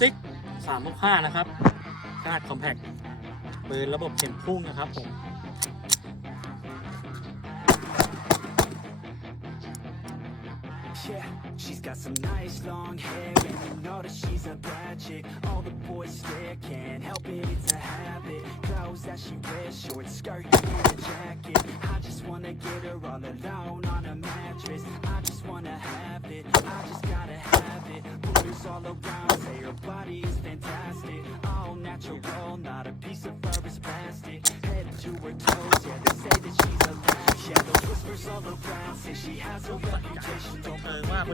ซิกสามห้านะครับ ขนาดคอมแพคปืนระบบเข็มพุ่งนะครับผม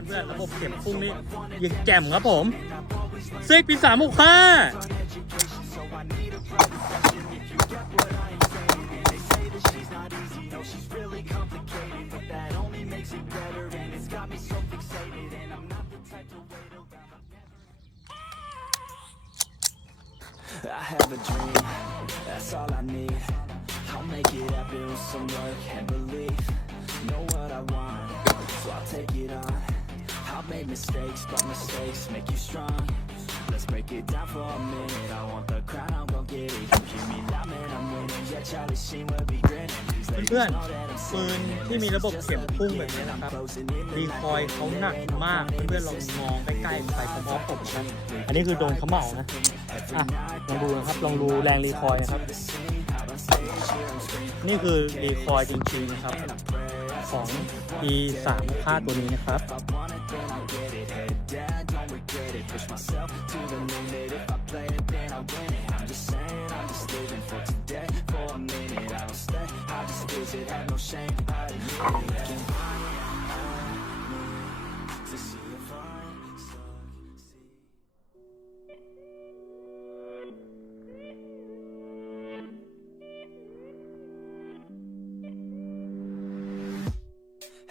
เพื่อนๆระบบเข็มพุ่งนี่ยิงแจ่มครับผมเซกปีสามหกห้า made mistakes, but mistakes make you strong. Let's break it down for a minute. I want the crown, I'm gon' get it. You hear me loud, man, I'm winning. Yeah, Charlie Sheen will be grinning. These ladies เพื่อน know that I'm ๆ ปืน sinning. ที่มีระบบเข็มพุ่งแบบนี้นะครับ รีคอยล์เขาหนักมาก เพื่อนๆลองมองใกล้ๆไปพร้อมๆผมนะอันนี้คือโดนเขาเหมานะ อะ ลองดูนะครับ ลองดูแรงรีคอยล์นะครับ นี่คือรีคอยล์จริงๆนะครับ ของ e 3 5ตัวนี้นะครับ If I want Push myself to the limit. If I play it, then I win it. I'm just saying, I'm just living for today. For a minute, I don't stay. I just visit, have no shame. I admit it. Me to see if I.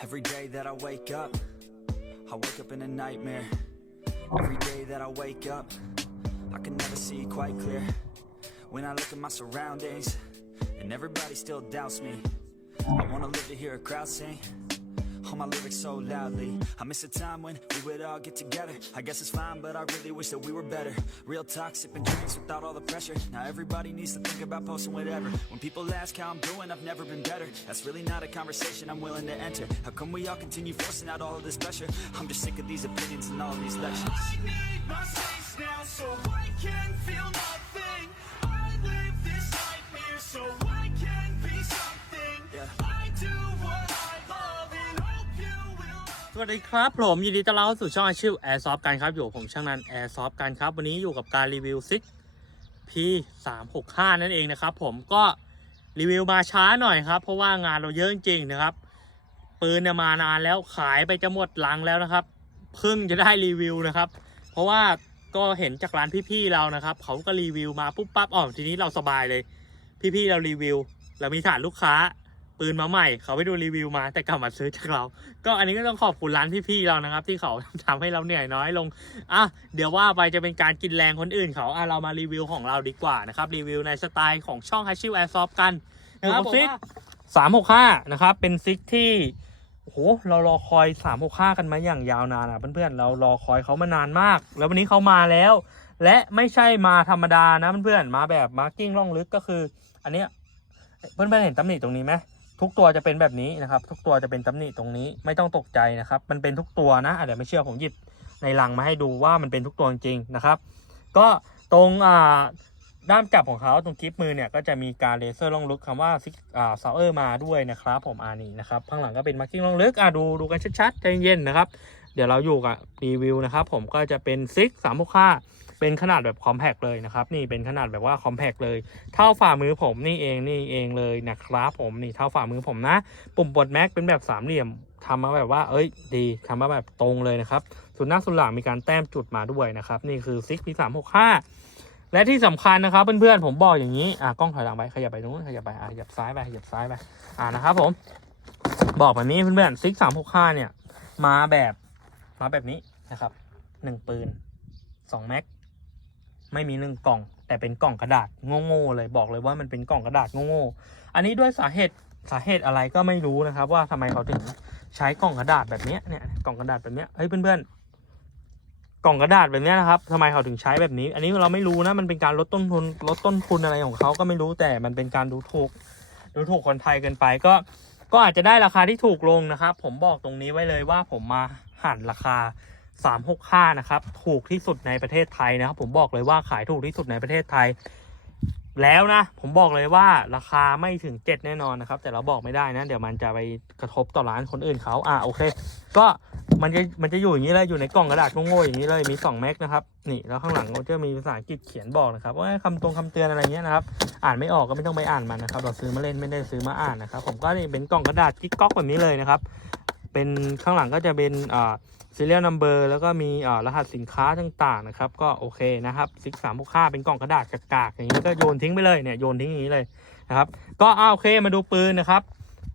Every day that I wake up, I wake up in a nightmare. Every day that I wake up, I can never see quite clear. When I look at my surroundings, and everybody still doubts me. I wanna live to hear a crowd sing. All my lyrics so loudly. I miss a time when we would all get together. I guess it's fine, but I really wish that we were better. Real talk, sipping drinks without all the pressure. Now everybody needs to think about posting whatever. When people ask how I'm doing, I've never been better. That's really not a conversation I'm willing to enter. How come we all continue forcing out all of this pressure? I'm just sick of these opinions and all of these lectures. I need my space now so I can feel nothing. I live this nightmare so I สวัสดีครับผมยินดีต้อนรับสู่ช่องอาชีพ Airsoft กันครับ อยู่กับผมช่างนัน Airsoft กันครับ วันนี้อยู่กับการรีวิวซิก P 3 6 5นั่นเองนะครับ ผมก็รีวิวมาช้าหน่อยครับ เพราะว่างานเราเยอะจริงๆนะครับ ปืนเนี่ยมานานแล้วขายไปจะหมดลังแล้วนะครับเพิ่งจะได้รีวิวนะครับ เพราะว่าก็เห็นจากร้านพี่ๆเรานะครับเขาก็รีวิวมาปุ๊บปั๊บอ๋อทีนี้เราสบายเลย พี่ๆเรารีวิว เรามีฐานลูกค้า ปืนมาใหม่ เขาไปดูรีวิวมาแต่กลับมาซื้อจากเรา ก็อันนี้ก็ต้องขอบคุณร้านพี่ๆเรานะครับ ที่เขาทำให้เราเหนื่อยน้อยลงอะเดี๋ยวว่าไปจะเป็นการกินแรงคนอื่นเขาอะเรามารีวิวของเราดีกว่านะครับรีวิวในสไตล์ของช่อง h ฮชิวแอร์ซอฟกันนะครับซิกสามหกห้านะครับเป็นซิกที่โอ้โหเรารอคอยสามหกห้ากันมาอย่างยาวนานอะเพื่อนๆเรารอคอยเขามานานมาก แล้ววันนี้เขามาแล้ว และไม่ใช่มาธรรมดานะเพื่อนๆมาแบบมาร์กิ้งล่องลึกก็คือ อันเนี้ยเพื่อนๆเห็นตำหนิตรงนี้ไหม ทุกตัวจะเป็นแบบนี้นะครับ ทุกตัวจะเป็นตำหนิตรงนี้ไม่ต้องตกใจนะครับ มันเป็นทุกตัวนะเดี๋ยวไม่เชื่อผมหยิบในลังมาให้ดูว่ามันเป็นทุกตัวจริงนะครับ ก็ตรงอ่าด้ามจับของเขาตรงกริปมือเนี่ยก็จะมีการเลเซอร์ล่องลึกคำว่าซิกอ่าซาเออร์มาด้วยนะครับผมอ่านี่นะครับข้างหลังก็เป็นมาร์กิ้งล่องลึกอะดูดูกันชัดๆใจเย็นๆนะครับ เดี๋ยวเราอยู่กับรีวิวนะครับ ผมก็จะเป็นซิกสามหกห้า เป็นขนาดแบบคอมแพกเลยนะครับ นี่เป็นขนาดแบบว่าคอมแพกเลย เท่าฝ่ามือผมนี่เองนี่เองเลยนะครับผมนี่เท่าฝ่ามือผมนะ ปุ่มปลดแม็กเป็นแบบสามเหลี่ยมทำมาแบบว่า เอ้ย ดีทำมาแบบตรงเลยนะครับส่วนหน้าส่วนหลังมีการแต้มจุดมาด้วยนะครับ นี่คือซิกพีสามหกห้าและที่สำคัญนะครับเพื่อนๆผมบอกอย่างนี้อะกล้องถอยหลังไปขยับไปตรงนู้นขยับไปอะขยับซ้ายไปขยับซ้ายไปอ่านะครับ ผม บอกแบบนี้เพื่อนๆซิกสามหกห้าเนี่ย มาแบบมาแบบนี้นะครับหนึ่งปืนสองแม็ก ไม่มีหนึ่งกล่อง แต่เป็นกล่องกระดาษโง่ๆเลยบอกเลยว่ามันเป็นกล่องกระดาษโง่ๆอันนี้ด้วยสาเหตุสาเหตุอะไรก็ไม่รู้นะครับ ว่าทำไมเขาถึงใช้กล่องกระดาษแบบเนี้ยเนี่ยกล่องกระดาษแบบเนี้ยเฮ้ยเพื่อนๆกล่องกระดาษแบบเนี้ยนะครับทำไมเขาถึงใช้แบบนี้ อันนี้เราไม่รู้นะมันเป็นการลดต้นทุนลดต้นทุนอะไรของเขาก็ไม่รู้แต่มันเป็นการดูถูกดูถูกคนไทยเกินไปก็ก็อาจจะได้ราคาที่ถูกลงนะครับ ผมบอกตรงนี้ไว้เลยว่าผมมาหั่นราคา 365นะครับถูกที่สุดในประเทศไทยนะครับผมบอกเลยว่าขายถูกที่สุดในประเทศไทย แล้วนะ ผมบอกเลยว่าราคาไม่ถึง 7 แน่นอนนะครับ แต่เราบอกไม่ได้นะ เดี๋ยวมันจะไปกระทบต่อร้านคนอื่นเขาอ่าโอเค ก็มันจะมันจะอยู่อย่างนี้เลยอยู่ในกล่องกระดาษโง่ๆอย่างนี้เลยมี2แม็กนะครับนี่แล้วข้างหลังก็จะมีภาษาอังกฤษเขียนบอกนะครับว่าคำตรงคำเตือนอะไรเงี้ยนะครับอ่านไม่ออกก็ไม่ต้องไปอ่านมันนะครับ เราซื้อมาเล่นไม่ได้ซื้อมาอ่านนะครับ ผมก็นี่เป็นกล่องกระดาษกิ๊กก๊อกแบบนี้เลยนะครับ เป็นข้างหลังก็จะเป็นอ่า serial number แล้วก็มีรหัสสินค้าต่างๆนะครับ ก็โอเคนะครับซิกสามหกห้าเป็นกล่องกระดาษกากๆอย่างนี้ก็โยนทิ้งไปเลยเนี่ยโยนทิ้งอย่างนี้เลยนะครับก็อ่าโอเคมาดูปืนนะครับ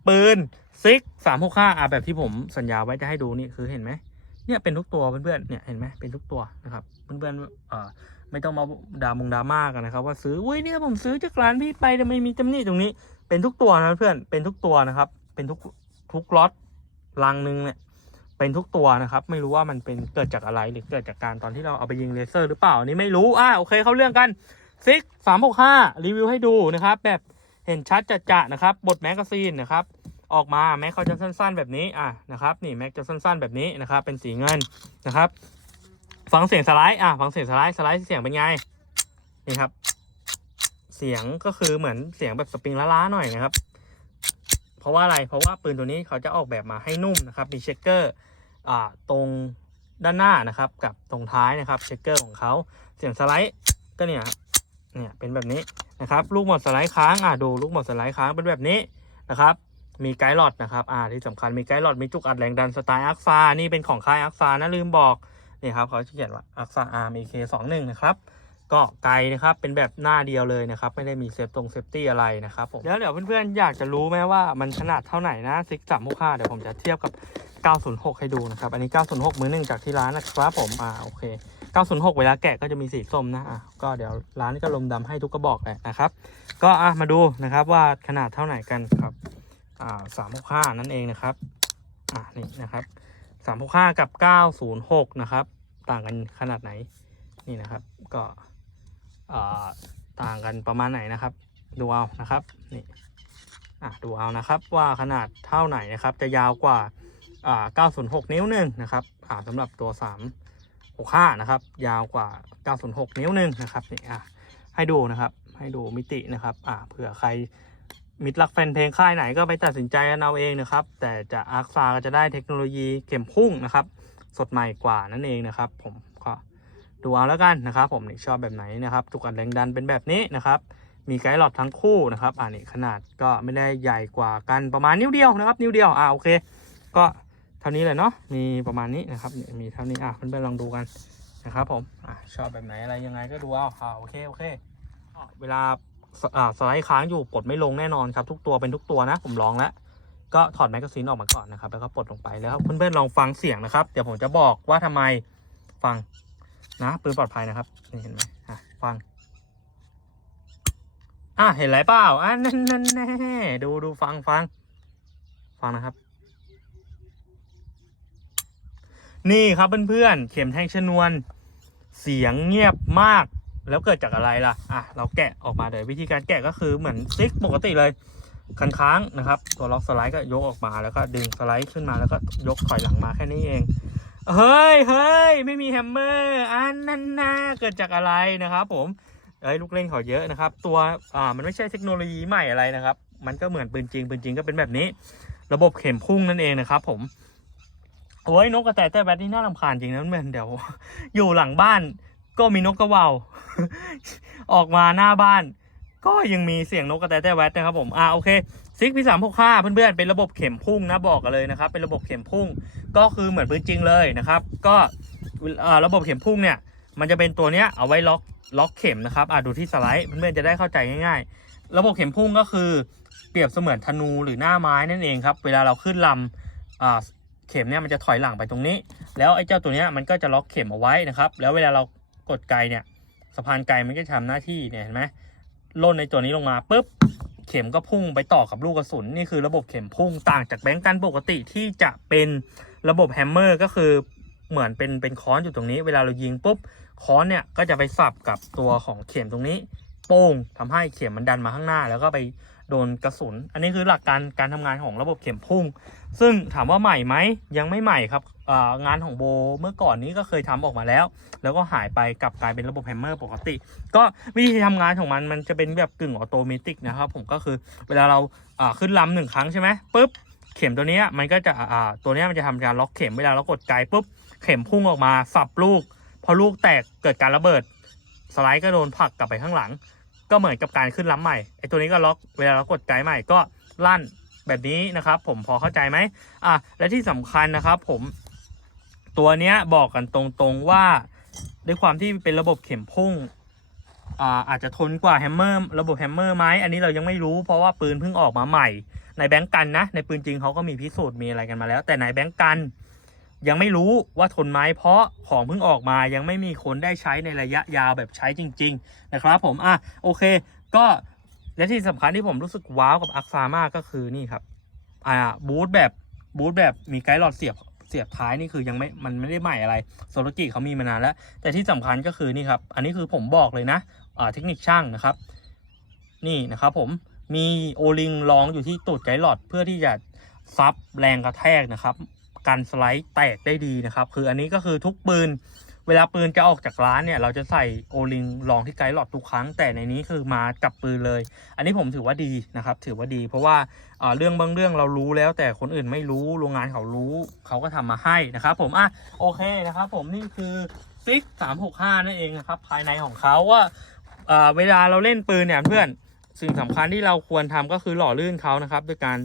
ปืนซิกสามหกห้าอ่าแบบที่ผมสัญญาไว้จะให้ดูนี่คือเห็นไหมเนี่ยเป็นทุกตัวเพื่อนๆเนี่ยเห็นไหมเป็นทุกตัวนะครับเพื่อนๆอ่าไม่ต้องมาดามงดราม่ากันนะครับ ว่าซื้ออุ้ยเนี่ยผมซื้อจากร้านพี่ไปแต่ไม่มีตำหนิตรงนี้ เป็นทุกตัวนะเพื่อนเป็นทุกตัวนะครับ เป็นทุกทุกล็อตลังหนึ่งเนี่ย เป็นทุกตัวนะครับ ไม่รู้ว่ามันเป็นเกิดจากอะไรหรือเกิดจากการตอนที่เราเอาไปยิงเลเซอร์หรือเปล่าอันนี้ไม่รู้อ่าโอเคเข้าเรื่องกันซิกสามหกห้ารีวิวให้ดูนะครับ แบบเห็นชัดจะๆนะครับบทแมกกาซีนนะครับออกมาแม็กเขาจะสั้น ๆ แบบนี้อะนะครับนี่แม็กจะสั้น ๆ แบบนี้นะครับ เป็นสีเงินนะครับ ฟังเสียงสไลด์อะฟังเสียงสไลด์สไลด์เสียงเป็นไงนี่ครับ เสียงก็คือเหมือนเสียงแบบสปริงล้าๆหน่อยนะครับ เพราะว่าอะไรเพราะว่าปืนตัวนี้เขาจะออกแบบมาให้นุ่มนะครับมีเช็คเกอร์ ตรงด้านหน้านะครับ กับตรงท้ายนะครับเช็คเกอร์ของเขาเสียงสไลด์ก็เนี่ยเนี่ยเป็นแบบนี้นะครับลูกหมดสไลด์ค้างอ่าดูลูกหมดสไลด์ค้างเป็นแบบนี้นะครับมีไกด์หลอดนะครับอ่าที่สำคัญมีไกด์หลอดมีจุกอัดแรงดันสไตล์อักฟานี่เป็นของค่ายอักฟานะลืมบอกนี่ครับเขาเขียนว่าอักฟาอาร์มีเคสองหนึ่งนะครับก็ไกลนะครับเป็นแบบหน้าเดียวเลยนะครับไม่ได้มีเซฟตรงเซฟตี้อะไรนะครับผมแล้วเดี๋ยวเพื่อนๆอยากจะรู้ไหมว่ามันขนาดเท่าไหร่นะซิกสามหกห้าเดี๋ยวผมจะเทียบกับ 906 ให้ดูนะครับ อันนี้ 906 มือหนึ่งจากที่ร้านนะครับผม อ่า โอเค 906 เวลาแกะก็จะมีสีส้มนะ อะ ก็เดี๋ยวร้านก็ลมดำให้ทุกกระบอกแหละนะครับ ก็อะมาดูนะครับว่าขนาดเท่าไหร่กันครับ อ่า 365 นั่นเองนะครับ อ่านี่นะครับ 365 กับ 906 นะครับ ต่างกันขนาดไหน นี่นะครับ ก็อ่าต่างกันประมาณไหนนะครับ ดูเอานะครับ นี่ อะ ดูเอานะครับว่าขนาดเท่าไหนนะครับ จะยาวกว่า อ่า906 นิ้วหนึ่งนะครับอ่าสำหรับตัว 365 นะครับ ยาวกว่า 906 นิ้วหนึ่งนะครับนี่อะให้ดูนะครับ ให้ดูมิตินะครับอ่าเผื่อใครมิตรรักแฟนเพลงค่ายไหนก็ไปตัดสินใจกันเอาเองนะครับ แต่จะอาร์คซาก็จะได้เทคโนโลยีเข็มพุ่งนะครับ สดใหม่กว่านั่นเองนะครับ ผมก็ดูเอาแล้วกันนะครับ ผมนี่ชอบแบบไหนนะครับจุกอัดแรงดันเป็นแบบนี้นะครับ มีไกด์หลอดทั้งคู่นะครับอ่านี่ขนาดก็ไม่ได้ใหญ่กว่ากันประมาณนิ้วเดียวนะครับ นิ้วเดียวอ่าโอเค ก็ เท่านี้เลยเนาะมีประมาณนี้นะครับมีเท่านี้อะเพื่อนๆลองดูกันนะครับผมอะชอบแบบไหนอะไรยังไงก็ดูเอาอ่าโอเคโอเคเวลาสอ่าสไลด์ค้างอยู่ปลดไม่ลงแน่นอนครับ ทุกตัวเป็นทุกตัวนะผมลองแล้วก็ถอดแมกกาซีนออกมาก่อนนะครับ แล้วก็ปลดลงไปแล้วเพื่อนๆลองฟังเสียงนะครับ เดี๋ยวผมจะบอกว่าทำไมฟังนะปืนปลอดภัยนะครับนี่เห็นไหมอะฟัง อะเห็นไรเปล่าอะนั่นนั่นแน่ดูดูฟังฟังฟังนะครับ นี่ครับเพื่อนๆเข็มแทงชนวน เสียงเงียบมาก แล้วเกิดจากอะไรล่ะอะเราแกะออกมาเลยวิธีการแกะก็คือเหมือนซิกปกติเลยคันค้างนะครับ ตัวล็อกสไลด์ก็ยกออกมาแล้วก็ดึงสไลด์ขึ้นมาแล้วก็ยกถอยหลังมาแค่นี้เองเฮ้ยเฮ้ยไม่มีแฮมเมอร์อันนั้นนะเกิดจากอะไรนะครับ ผมเอ้ยลูกเล่นเขาเยอะนะครับ ตัวอ่ามันไม่ใช่เทคโนโลยีใหม่อะไรนะครับ มันก็เหมือนปืนจริงปืนจริงก็เป็นแบบนี้ ระบบเข็มพุ่งนั่นเองนะครับ ผม โอ้ยนกกระแตแต่แบทนี่น่ารำคาญจริงนะเพื่อนเดี๋ยว อยู่หลังบ้าน ก็มีนกกระเว่าออกมาหน้าบ้าน ก็ยังมีเสียงนกกระแตแต่แวดนะครับผมอ่าโอเคซิกพีสามหกห้าเพื่อนๆเป็นระบบเข็มพุ่งนะบอกกันเลยนะครับ เป็นระบบเข็มพุ่งก็คือเหมือนปืนจริงเลยนะครับ ก็ระบบเข็มพุ่งเนี่ย มันจะเป็นตัวเนี้ยเอาไว้ล็อกล็อกเข็มนะครับอ่าดูที่สไลด์เพื่อนๆจะได้เข้าใจง่าย ๆ ระบบเข็มพุ่งก็คือเปรียบเสมือนธนูหรือหน้าไม้นั่นเองครับ เวลาเราขึ้นลำอ่า เข็มเนี่ยมันจะถอยหลังไปตรงนี้ แล้วไอ้เจ้าตัวเนี้ยมันก็จะล็อกเข็มเอาไว้นะครับ แล้วเวลาเรากดไกเนี่ยสะพานไกมันก็จะทำหน้าที่เนี่ยเห็นไหมล่นในตัวนี้ลงมาปุ๊บเข็มก็พุ่งไปต่อกับลูกกระสุนนี่คือระบบเข็มพุ่งต่างจากแบงก์กันปกติที่จะเป็นระบบแฮมเมอร์ก็คือเหมือนเป็นเป็นค้อนอยู่ตรงนี้ เวลาเรายิงปุ๊บค้อนเนี่ยก็จะไปสับกับตัวของเข็มตรงนี้ โป้งทำให้เข็มมันดันมาข้างหน้า แล้วก็ไป โดนกระสุน อันนี้คือหลักการการทำงานของระบบเข็มพุ่ง ซึ่งถามว่าใหม่ไหมยังไม่ใหม่ครับงานของโบเมื่อก่อนนี้ก็เคยทำออกมาแล้ว แล้วก็หายไปกลับกลายเป็นระบบแฮมเมอร์ปกติ ก็วิธีทำงานของมันมันจะเป็นแบบกึ่งออโตเมติกนะครับผมก็คือเวลาเราขึ้นลำหนึ่งครั้งใช่ไหมปุ๊บเข็มตัวนี้มันก็จะตัวนี้มันจะทำการล็อกเข็มเวลาเรากดไกลปุ๊บเข็มพุ่งออกมาสับลูก พอลูกแตกเกิดการระเบิด สไลด์ก็โดนผลักกลับไปข้างหลัง ก็เหมือนกับการขึ้นล้ำใหม่ไอตัวนี้ก็ล็อกเวลาเรากดไกลใหม่ก็ลั่นแบบนี้นะครับ ผมพอเข้าใจไหมอะและที่สำคัญนะครับ ผมตัวเนี้ยบอกกันตรงๆว่าด้วยความที่เป็นระบบเข็มพุ่งอ่าอาจจะทนกว่าแฮมเมอร์ระบบแฮมเมอร์ไหมอันนี้เรายังไม่รู้เพราะว่าปืนเพิ่งออกมาใหม่ ในแบงก์กันนะ ในปืนจริงเขาก็มีพิสูจน์มีอะไรกันมาแล้ว แต่ในแบงก์กัน ยังไม่รู้ว่าทนไหมเพราะของเพิ่งออกมายังไม่มีคนได้ใช้ในระยะยาวแบบใช้จริง ๆ นะครับ ผมอะโอเค ก็และที่สำคัญที่ผมรู้สึกว้าวกับอักซามากก็คือนี่ครับอ่าบูทแบบบูทแบบมีไกด์หลอดเสียบเสียบท้ายนี่คือยังไม่ มันไม่ได้ใหม่อะไรโซโลกิเขามีมานานแล้ว แต่ที่สำคัญก็คือนี่ครับ อันนี้คือผมบอกเลยนะอ่าเทคนิคช่างนะครับ นี่นะครับผมมีโอลิงรองอยู่ที่ตูดไกด์หลอดเพื่อที่จะซับแรงกระแทกนะครับ กันสไลด์แตกได้ดีนะครับ คืออันนี้ก็คือทุกปืน เวลาปืนจะออกจากร้านเนี่ย เราจะใส่โอลิงรองที่ไกด์หลอดทุกครั้ง แต่ในนี้คือมากับปืนเลย อันนี้ผมถือว่าดีนะครับ ถือว่าดี เพราะว่าเรื่องบางเรื่องเรารู้แล้ว แต่คนอื่นไม่รู้โรงงานเขารู้ เขาก็ทำมาให้นะครับ ผมอะโอเคนะครับ ผมนี่คือซิกสามหกห้านั่นเองนะครับ ภายในของเขาว่าเวลาเราเล่นปืนเนี่ยเพื่อนสิ่งสำคัญที่เราควรทำก็คือหล่อลื่นเขานะครับ ด้วยการ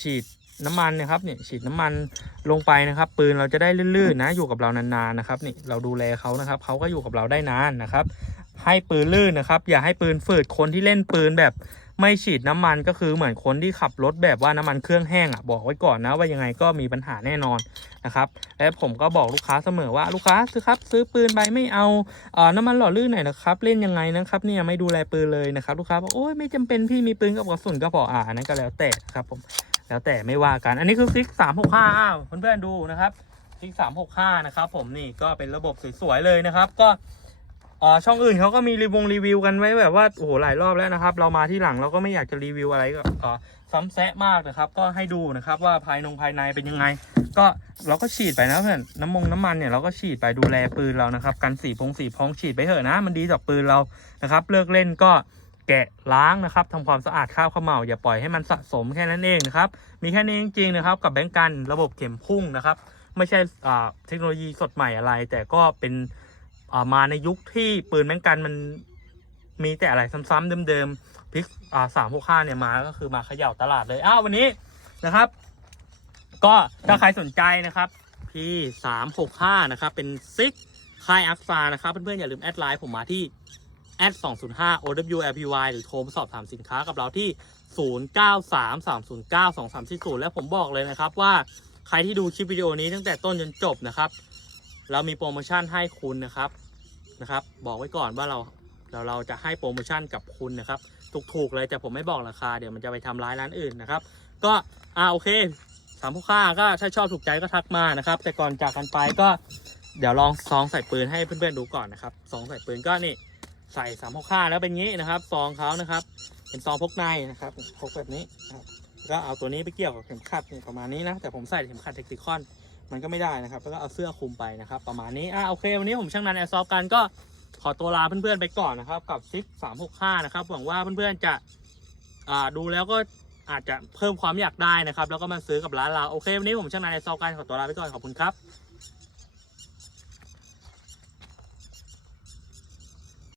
ฉีด น้ำมันนะครับเนี่ยฉีดน้ำมันลงไปนะครับ ปืนเราจะได้ลื่นๆนะอยู่กับเรานานๆนะครับนี่เราดูแลเขานะครับเขาก็อยู่กับเราได้นานนะครับ ให้ปืนลื่นนะครับ อย่าให้ปืนฝืดคนที่เล่นปืนแบบไม่ฉีดน้ำมันก็คือเหมือนคนที่ขับรถแบบว่าน้ำมันเครื่องแห้งอะบอกไว้ก่อนนะว่ายังไงก็มีปัญหาแน่นอนนะครับและผมก็บอกลูกค้าเสมอว่าลูกค้าซื้อครับซื้อปืนไปไม่เอาเอ่อน้ำมันหล่อลื่นหน่อยนะครับ เล่นยังไงนะครับเนี่ยไม่ดูแลปืนเลยนะครับ ลูกค้าบอกโอ้ยไม่จำเป็นพี่มีปืนกับกระสุนก็พออ่านนั้นก็แล้วแต่ครับผม แล้วแต่ไม่ว่ากัน อันนี้คือซิกสามหกห้าอ้าวเพื่อนๆดูนะครับซิกสามหกห้านะครับ ผมนี่ก็เป็นระบบสวยๆเลยนะครับ ก็อ่าช่องอื่นเขาก็มีรีวงรีวิวกันไว้แบบว่าโอ้โหหลายรอบแล้วนะครับ เรามาที่หลังเราก็ไม่อยากจะรีวิวอะไรก็อ่าซ้ำแซะมากนะครับ ก็ให้ดูนะครับว่าภายนงภายในเป็นยังไง ก็เราก็ฉีดไปนะเพื่อนน้ำมงน้ำมันเนี่ยเราก็ฉีดไปดูแลปืนเรานะครับ กันสีพงสีพองฉีดไปเถอะนะ มันดีต่อปืนเรานะครับ เลิกเล่นก็ แกะล้างนะครับทำความสะอาดคราบเขม่าอย่าปล่อยให้มันสะสมแค่นั้นเองนะครับ มีแค่นี้จริงๆนะครับ กับแบงก์กันระบบเข็มพุ่งนะครับ ไม่ใช่เทคโนโลยีสดใหม่อะไร แต่ก็เป็นมาในยุคที่ปืนแมงกันมันมีแต่อะไรซ้ำๆเดิมๆพิกอ่สามหกห้าเนี่ยมาก็คือมาเขย่าตลาดเลยอ้าววันนี้นะครับ ก็ถ้าใครสนใจนะครับ P สามหกห้านะครับเป็นซิกค่ายอักฟานะครับเพื่อนๆอย่าลืมแอดไลน์ผมมาที่ แอดสองศูนย์ห้า OWLPY หรือโทรมาสอบถามสินค้ากับเราที่ศูนย์เก้าสามสามศูนย์เก้าสองสามสี่ศูนย์และผมบอกเลยนะครับว่าใครที่ดูคลิปวิดีโอนี้ตั้งแต่ต้นจนจบนะครับ เรามีโปรโมชั่นให้คุณนะครับนะครับ บอกไว้ก่อนว่าเราเราเราจะให้โปรโมชั่นกับคุณนะครับ ถูกๆเลยแต่ผมไม่บอกราคาเดี๋ยวมันจะไปทำร้ายร้านอื่นนะครับ ก็อ่าโอเคสามพวกค่าก็ถ้าชอบถูกใจก็ทักมานะครับ แต่ก่อนจากกันไปก็เดี๋ยวลองซองใส่ปืนให้เพื่อนๆดูก่อนนะครับซองใส่ปืนก็นี่ ใส่สามพกค่าแล้วเป็นงี้นะครับซองเขานะครับ เป็นซองพกในนะครับพกแบบนี้ก็เอาตัวนี้ไปเกี่ยวกับเข็มขัดประมาณนี้นะแต่ผมใส่เข็มขัดเทคติคอนมันก็ไม่ได้นะครับแล้วก็เอาเสื้อคลุมไปนะครับ ประมาณนี้อะโอเค วันนี้ผมช่างนันแอร์ซอฟกันก็ขอตัวลาเพื่อนๆไปก่อนนะครับ กับซิกสามหกห้านะครับหวังว่าเพื่อนๆจะอ่าดูแล้วก็อาจจะเพิ่มความอยากได้นะครับ แล้วก็มาซื้อกับร้านเราโอเค วันนี้ผมช่างนันแอร์ซอฟกันขอตัวลาไปก่อนขอบคุณครับ